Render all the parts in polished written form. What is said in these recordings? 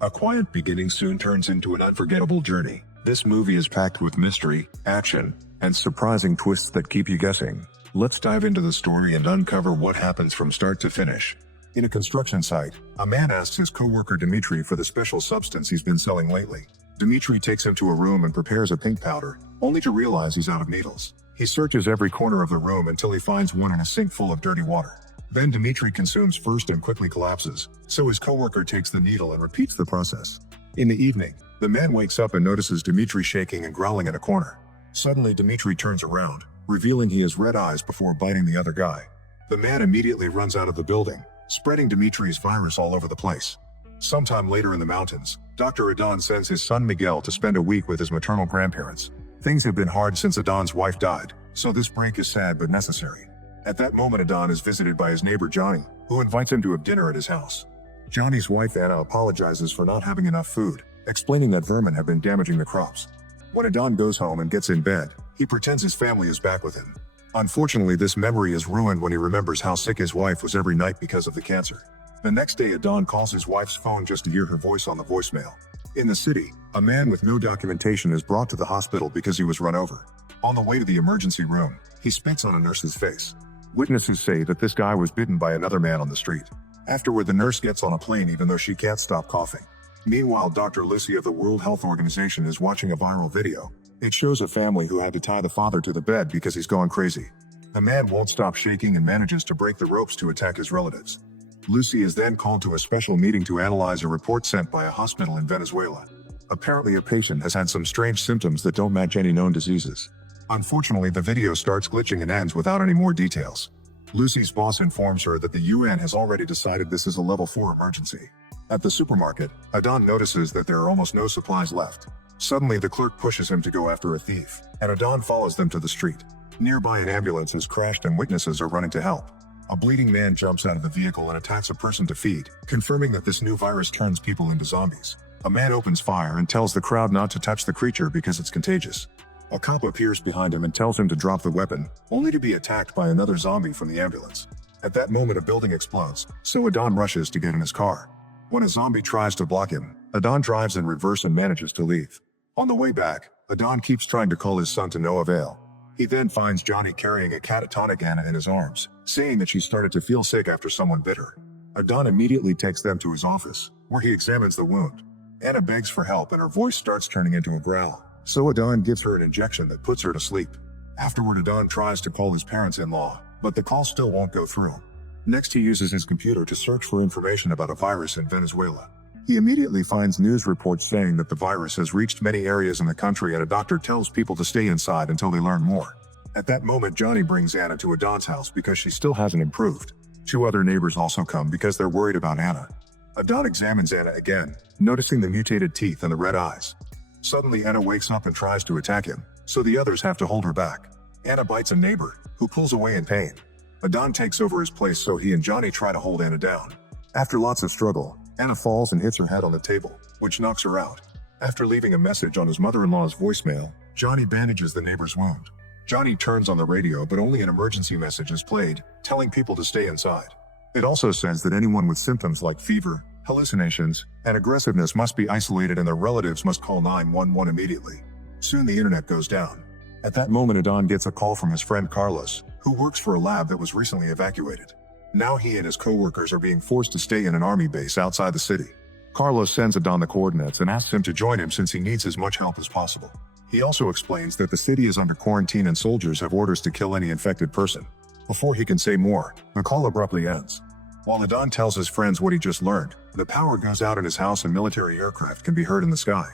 A quiet beginning soon turns into an unforgettable journey. This movie is packed with mystery, action, and surprising twists that keep you guessing. Let's dive into the story and uncover what happens from start to finish. In a construction site, a man asks his co-worker Dmitry for the special substance he's been selling lately. Dmitry takes him to a room and prepares a pink powder, only to realize he's out of needles. He searches every corner of the room until he finds one in a sink full of dirty water. Then Dmitry consumes first and quickly collapses, so his co-worker takes the needle and repeats the process. In the evening, the man wakes up and notices Dmitry shaking and growling in a corner. Suddenly Dmitry turns around, revealing he has red eyes before biting the other guy. The man immediately runs out of the building, spreading Dmitry's virus all over the place. Sometime later in the mountains, Dr. Adon sends his son Miguel to spend a week with his maternal grandparents. Things have been hard since Adon's wife died, so this break is sad but necessary. At that moment, Adon is visited by his neighbor Johnny, who invites him to have dinner at his house. Johnny's wife Anna apologizes for not having enough food, explaining that vermin have been damaging the crops. When Adon goes home and gets in bed, he pretends his family is back with him. Unfortunately, this memory is ruined when he remembers how sick his wife was every night because of the cancer. The next day, Adon calls his wife's phone just to hear her voice on the voicemail. In the city, a man with no documentation is brought to the hospital because he was run over. On the way to the emergency room, he spits on a nurse's face. Witnesses say that this guy was bitten by another man on the street. Afterward, the nurse gets on a plane even though she can't stop coughing. Meanwhile, Dr. Lucy of the World Health Organization is watching a viral video. It shows a family who had to tie the father to the bed because he's gone crazy. The man won't stop shaking and manages to break the ropes to attack his relatives. Lucy is then called to a special meeting to analyze a report sent by a hospital in Venezuela. Apparently, a patient has had some strange symptoms that don't match any known diseases. Unfortunately, the video starts glitching and ends without any more details. Lucy's boss informs her that the UN has already decided this is a level 4 emergency. At the supermarket, Adon notices that there are almost no supplies left. Suddenly, the clerk pushes him to go after a thief, and Adon follows them to the street. Nearby, an ambulance has crashed and witnesses are running to help. A bleeding man jumps out of the vehicle and attacks a person to feed, confirming that this new virus turns people into zombies. A man opens fire and tells the crowd not to touch the creature because it's contagious. A cop appears behind him and tells him to drop the weapon, only to be attacked by another zombie from the ambulance. At that moment, a building explodes, so Adon rushes to get in his car. When a zombie tries to block him, Adon drives in reverse and manages to leave. On the way back, Adon keeps trying to call his son to no avail. He then finds Johnny carrying a catatonic Anna in his arms, saying that she started to feel sick after someone bit her. Adon immediately takes them to his office, where he examines the wound. Anna begs for help and her voice starts turning into a growl, so Adon gives her an injection that puts her to sleep. Afterward, Adon tries to call his parents-in-law, but the call still won't go through. Next, he uses his computer to search for information about a virus in Venezuela. He immediately finds news reports saying that the virus has reached many areas in the country and a doctor tells people to stay inside until they learn more. At that moment, Johnny brings Anna to Adon's house because she still hasn't improved. 2 other neighbors also come because they're worried about Anna. Adon examines Anna again, noticing the mutated teeth and the red eyes. Suddenly, Anna wakes up and tries to attack him, so the others have to hold her back. Anna bites a neighbor, who pulls away in pain. Adon takes over his place so he and Johnny try to hold Anna down. After lots of struggle, Anna falls and hits her head on the table, which knocks her out. After leaving a message on his mother-in-law's voicemail, Johnny bandages the neighbor's wound. Johnny turns on the radio, but only an emergency message is played, telling people to stay inside. It also says that anyone with symptoms like fever, hallucinations, and aggressiveness must be isolated and their relatives must call 911 immediately. Soon the internet goes down. At that moment, Adon gets a call from his friend Carlos, who works for a lab that was recently evacuated. Now he and his co-workers are being forced to stay in an army base outside the city. Carlos sends Adon the coordinates and asks him to join him since he needs as much help as possible. He also explains that the city is under quarantine and soldiers have orders to kill any infected person. Before he can say more, the call abruptly ends. While Adon tells his friends what he just learned, the power goes out in his house and military aircraft can be heard in the sky.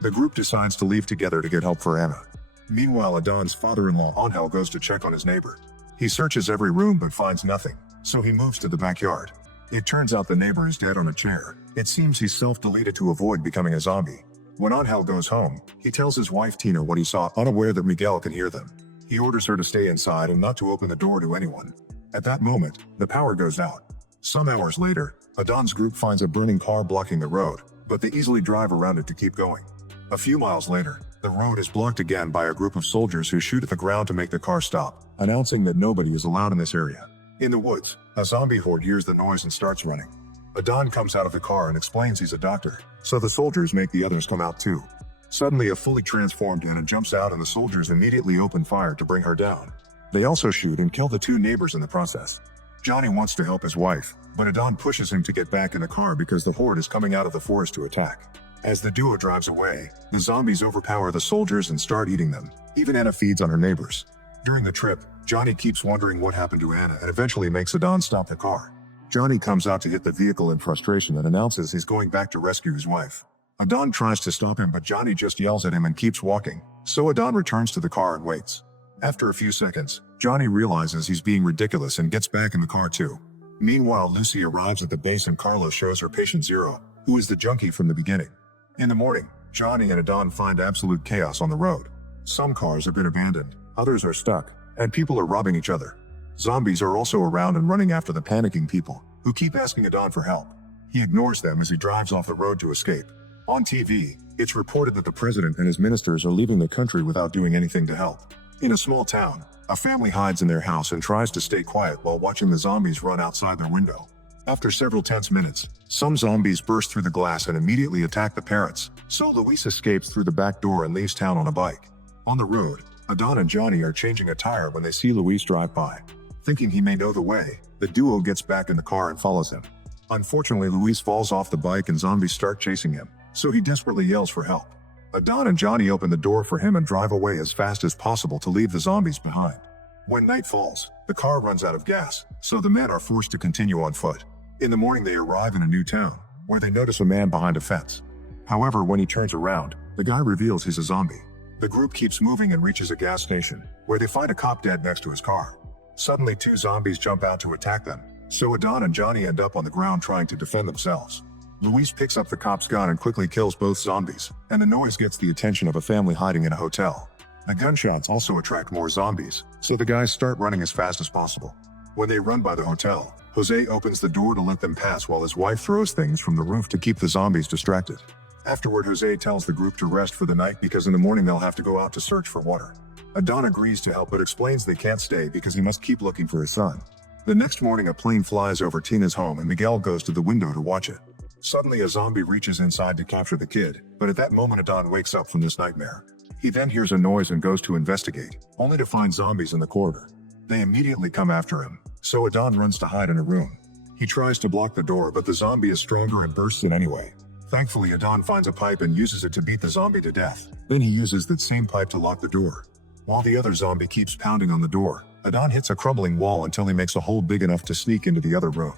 The group decides to leave together to get help for Anna. Meanwhile, Adon's father-in-law Angel goes to check on his neighbor. He searches every room but finds nothing, so he moves to the backyard. It turns out the neighbor is dead on a chair. It seems he self-deleted to avoid becoming a zombie. When Angel goes home, he tells his wife Tina what he saw, unaware that Miguel can hear them. He orders her to stay inside and not to open the door to anyone. At that moment, the power goes out. Some hours later, Adon's group finds a burning car blocking the road, but they easily drive around it to keep going. A few miles later, the road is blocked again by a group of soldiers who shoot at the ground to make the car stop, announcing that nobody is allowed in this area. In the woods, a zombie horde hears the noise and starts running. Adon comes out of the car and explains he's a doctor, so the soldiers make the others come out too. Suddenly a fully transformed Anna jumps out and the soldiers immediately open fire to bring her down. They also shoot and kill the two neighbors in the process. Johnny wants to help his wife, but Adon pushes him to get back in the car because the horde is coming out of the forest to attack. As the duo drives away, the zombies overpower the soldiers and start eating them. Even Anna feeds on her neighbors. During the trip, Johnny keeps wondering what happened to Anna and eventually makes Adon stop the car. Johnny comes out to hit the vehicle in frustration and announces he's going back to rescue his wife. Adon tries to stop him, but Johnny just yells at him and keeps walking, so Adon returns to the car and waits. After a few seconds, Johnny realizes he's being ridiculous and gets back in the car too. Meanwhile, Lucy arrives at the base and Carlos shows her patient Zero, who is the junkie from the beginning. In the morning, Johnny and Adon find absolute chaos on the road. Some cars have been abandoned, others are stuck, and people are robbing each other. Zombies are also around and running after the panicking people, who keep asking Adon for help. He ignores them as he drives off the road to escape. On TV, it's reported that the president and his ministers are leaving the country without doing anything to help. In a small town, a family hides in their house and tries to stay quiet while watching the zombies run outside their window. After several tense minutes, some zombies burst through the glass and immediately attack the parents, so Luis escapes through the back door and leaves town on a bike. On the road, Adon and Johnny are changing a tire when they see Luis drive by. Thinking he may know the way, the duo gets back in the car and follows him. Unfortunately, Luis falls off the bike and zombies start chasing him, so he desperately yells for help. Adon and Johnny open the door for him and drive away as fast as possible to leave the zombies behind. When night falls, the car runs out of gas, so the men are forced to continue on foot. In the morning they arrive in a new town, where they notice a man behind a fence. However, when he turns around, the guy reveals he's a zombie. The group keeps moving and reaches a gas station, where they find a cop dead next to his car. Suddenly two zombies jump out to attack them, so Adon and Johnny end up on the ground trying to defend themselves. Luis picks up the cop's gun and quickly kills both zombies, and the noise gets the attention of a family hiding in a hotel. The gunshots also attract more zombies, so the guys start running as fast as possible. When they run by the hotel, Jose opens the door to let them pass while his wife throws things from the roof to keep the zombies distracted. Afterward, Jose tells the group to rest for the night because in the morning they'll have to go out to search for water. Adon agrees to help but explains they can't stay because he must keep looking for his son. The next morning a plane flies over Tina's home and Miguel goes to the window to watch it. Suddenly a zombie reaches inside to capture the kid, but at that moment Adon wakes up from this nightmare. He then hears a noise and goes to investigate, only to find zombies in the corridor. They immediately come after him, so Adon runs to hide in a room. He tries to block the door but the zombie is stronger and bursts in anyway. Thankfully Adon finds a pipe and uses it to beat the zombie to death. Then he uses that same pipe to lock the door. While the other zombie keeps pounding on the door, Adon hits a crumbling wall until he makes a hole big enough to sneak into the other room.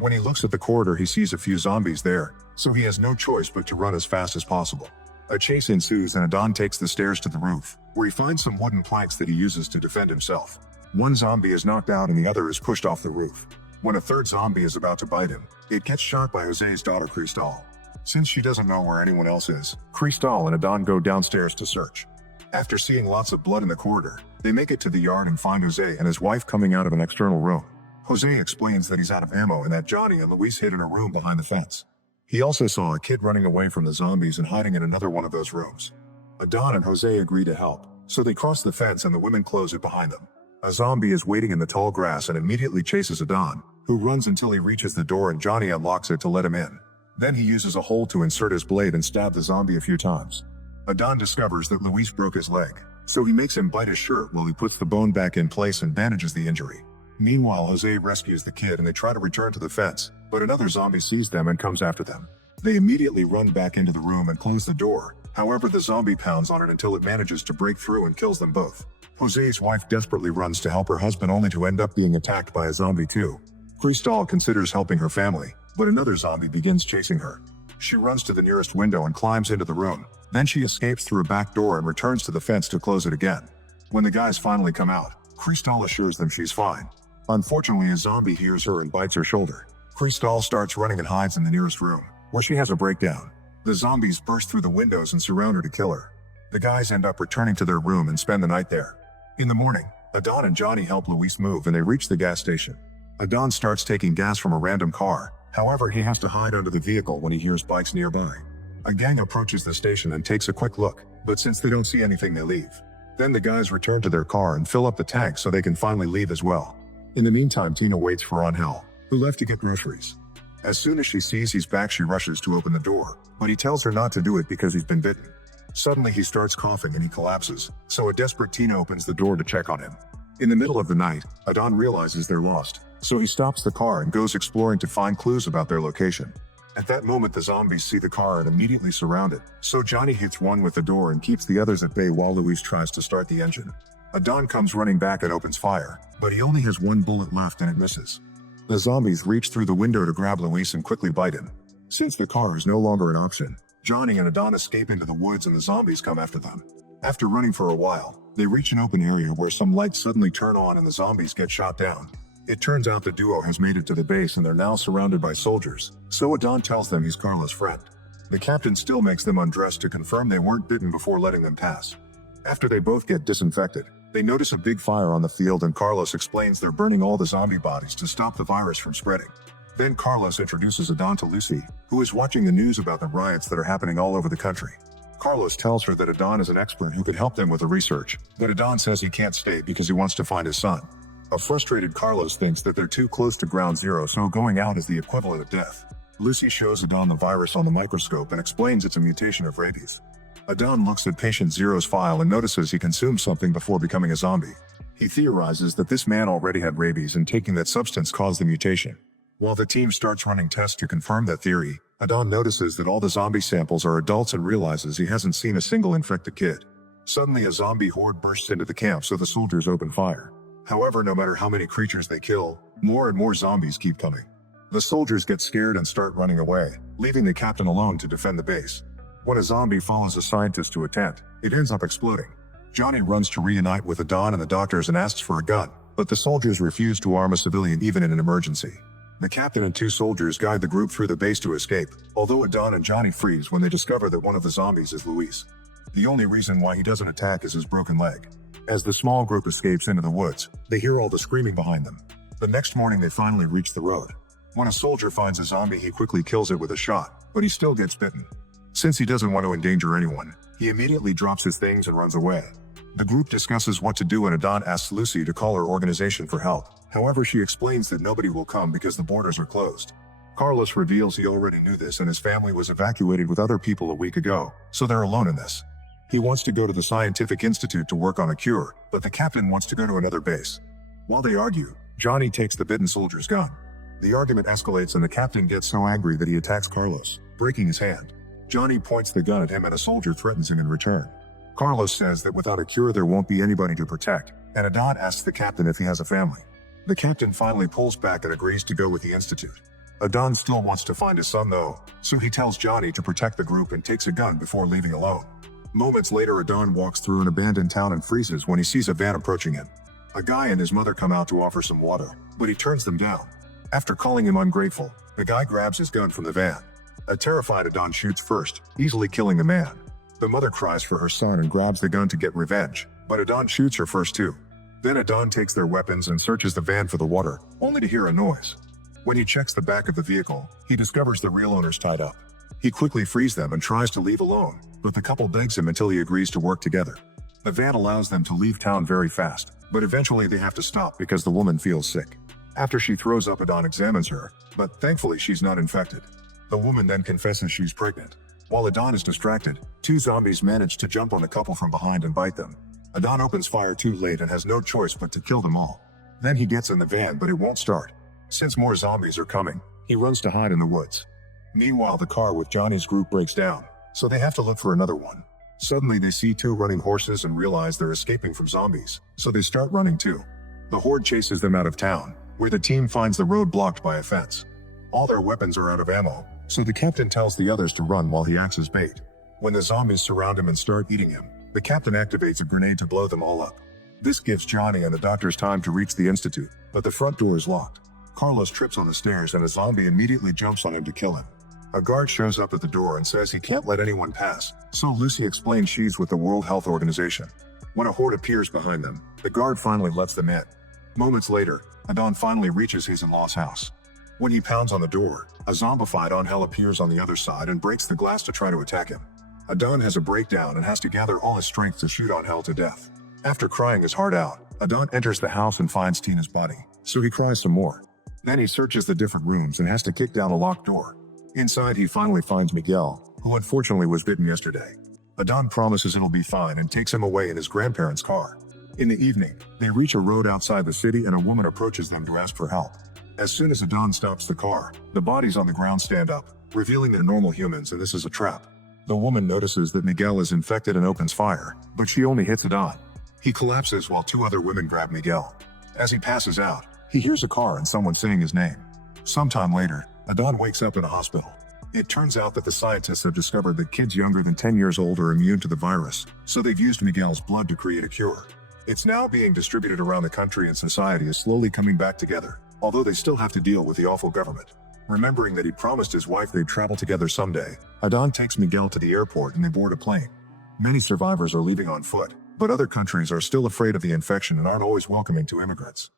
When he looks at the corridor he sees a few zombies there, so he has no choice but to run as fast as possible. A chase ensues and Adon takes the stairs to the roof, where he finds some wooden planks that he uses to defend himself. One zombie is knocked out and the other is pushed off the roof. When a third zombie is about to bite him, it gets shot by Jose's daughter Cristal. Since she doesn't know where anyone else is, Cristal and Adon go downstairs to search. After seeing lots of blood in the corridor, they make it to the yard and find Jose and his wife coming out of an external room. Jose explains that he's out of ammo and that Johnny and Luis hid in a room behind the fence. He also saw a kid running away from the zombies and hiding in another one of those rooms. Adon and Jose agree to help, so they cross the fence and the women close it behind them. A zombie is waiting in the tall grass and immediately chases Adon, who runs until he reaches the door and Johnny unlocks it to let him in. Then he uses a hole to insert his blade and stab the zombie a few times. Adon discovers that Luis broke his leg, so he makes him bite his shirt while he puts the bone back in place and bandages the injury. Meanwhile, Jose rescues the kid and they try to return to the fence, but another zombie sees them and comes after them. They immediately run back into the room and close the door. However, the zombie pounds on it until it manages to break through and kills them both. Jose's wife desperately runs to help her husband only to end up being attacked by a zombie too. Cristal considers helping her family, but another zombie begins chasing her. She runs to the nearest window and climbs into the room. Then she escapes through a back door and returns to the fence to close it again. When the guys finally come out, Cristal assures them she's fine. Unfortunately, a zombie hears her and bites her shoulder. Cristal starts running and hides in the nearest room, where she has a breakdown. The zombies burst through the windows and surround her to kill her. The guys end up returning to their room and spend the night there. In the morning, Adon and Johnny help Luis move and they reach the gas station. Adon starts taking gas from a random car. However, he has to hide under the vehicle when he hears bikes nearby. A gang approaches the station and takes a quick look, but since they don't see anything, they leave. Then the guys return to their car and fill up the tank so they can finally leave as well. In the meantime, Tina waits for Angel, who left to get groceries. As soon as she sees he's back, she rushes to open the door, but he tells her not to do it because he's been bitten. Suddenly he starts coughing and he collapses, so a desperate Tina opens the door to check on him. In the middle of the night, Adon realizes they're lost, so he stops the car and goes exploring to find clues about their location. At that moment, the zombies see the car and immediately surround it, so Johnny hits one with the door and keeps the others at bay while Luis tries to start the engine. Adon comes running back and opens fire, but he only has one bullet left and it misses. The zombies reach through the window to grab Luis and quickly bite him. Since the car is no longer an option, Johnny and Adon escape into the woods and the zombies come after them. After running for a while, they reach an open area where some lights suddenly turn on and the zombies get shot down. It turns out the duo has made it to the base and they're now surrounded by soldiers, so Adon tells them he's Carlos' friend. The captain still makes them undress to confirm they weren't bitten before letting them pass. After they both get disinfected, they notice a big fire on the field and Carlos explains they're burning all the zombie bodies to stop the virus from spreading. Then Carlos introduces Adon to Lucy, who is watching the news about the riots that are happening all over the country. Carlos tells her that Adon is an expert who could help them with the research, but Adon says he can't stay because he wants to find his son. A frustrated Carlos thinks that they're too close to ground zero, so going out is the equivalent of death. Lucy shows Adon the virus on the microscope and explains it's a mutation of rabies. Adon looks at patient Zero's file and notices he consumed something before becoming a zombie. He theorizes that this man already had rabies and taking that substance caused the mutation. While the team starts running tests to confirm that theory, Adon notices that all the zombie samples are adults and realizes he hasn't seen a single infected kid. Suddenly a zombie horde bursts into the camp, so the soldiers open fire. However, no matter how many creatures they kill, more and more zombies keep coming. The soldiers get scared and start running away, leaving the captain alone to defend the base. When a zombie follows a scientist to a tent, it ends up exploding. Johnny runs to reunite with Adon and the doctors and asks for a gun, but the soldiers refuse to arm a civilian even in an emergency. The captain and two soldiers guide the group through the base to escape, although Adon and Johnny freeze when they discover that one of the zombies is Luis. The only reason why he doesn't attack is his broken leg. As the small group escapes into the woods, they hear all the screaming behind them. The next morning they finally reach the road. When a soldier finds a zombie, he quickly kills it with a shot, but he still gets bitten. Since he doesn't want to endanger anyone, he immediately drops his things and runs away. The group discusses what to do and Adon asks Lucy to call her organization for help. However, she explains that nobody will come because the borders are closed. Carlos reveals he already knew this and his family was evacuated with other people a week ago, so they're alone in this. He wants to go to the scientific institute to work on a cure, but the captain wants to go to another base. While they argue, Johnny takes the bitten soldier's gun. The argument escalates and the captain gets so angry that he attacks Carlos, breaking his hand. Johnny points the gun at him and a soldier threatens him in return. Carlos says that without a cure there won't be anybody to protect, and Adon asks the captain if he has a family. The captain finally pulls back and agrees to go with the institute. Adon still wants to find his son though, so he tells Johnny to protect the group and takes a gun before leaving alone. Moments later, Adon walks through an abandoned town and freezes when he sees a van approaching him. A guy and his mother come out to offer some water, but he turns them down. After calling him ungrateful, the guy grabs his gun from the van. A terrified Adon shoots first, easily killing the man. The mother cries for her son and grabs the gun to get revenge, but Adon shoots her first too. Then Adon takes their weapons and searches the van for the water, only to hear a noise. When he checks the back of the vehicle, he discovers the real owners tied up. He quickly frees them and tries to leave alone, but the couple begs him until he agrees to work together. The van allows them to leave town very fast, but eventually they have to stop because the woman feels sick. After she throws up, Adon examines her, but thankfully she's not infected. The woman then confesses she's pregnant. While Adon is distracted, two zombies manage to jump on the couple from behind and bite them. Adon opens fire too late and has no choice but to kill them all. Then he gets in the van, but it won't start. Since more zombies are coming, he runs to hide in the woods. Meanwhile, the car with Johnny's group breaks down, so they have to look for another one. Suddenly they see two running horses and realize they're escaping from zombies, so they start running too. The horde chases them out of town, where the team finds the road blocked by a fence. All their weapons are out of ammo, so the captain tells the others to run while he acts as bait. When the zombies surround him and start eating him, the captain activates a grenade to blow them all up. This gives Johnny and the doctors time to reach the institute, but the front door is locked. Carlos trips on the stairs and a zombie immediately jumps on him to kill him. A guard shows up at the door and says he can't let anyone pass, so Lucy explains she's with the World Health Organization. When a horde appears behind them, the guard finally lets them in. Moments later, Adon finally reaches his in-law's house. When he pounds on the door, a zombified Angel appears on the other side and breaks the glass to try to attack him. Adon has a breakdown and has to gather all his strength to shoot Angel to death. After crying his heart out, Adon enters the house and finds Tina's body, so he cries some more. Then he searches the different rooms and has to kick down a locked door. Inside, he finally finds Miguel, who unfortunately was bitten yesterday. Adan promises it'll be fine and takes him away in his grandparents' car. In the evening, they reach a road outside the city and a woman approaches them to ask for help. As soon as Adan stops the car, the bodies on the ground stand up, revealing they're normal humans and this is a trap. The woman notices that Miguel is infected and opens fire, but she only hits Adan. He collapses while two other women grab Miguel. As he passes out, he hears a car and someone saying his name. Sometime later, Adan wakes up in a hospital. It turns out that the scientists have discovered that kids younger than 10 years old are immune to the virus, so they've used Miguel's blood to create a cure. It's now being distributed around the country and society is slowly coming back together, although they still have to deal with the awful government. Remembering that he promised his wife they'd travel together someday, Adan takes Miguel to the airport and they board a plane. Many survivors are leaving on foot, but other countries are still afraid of the infection and aren't always welcoming to immigrants.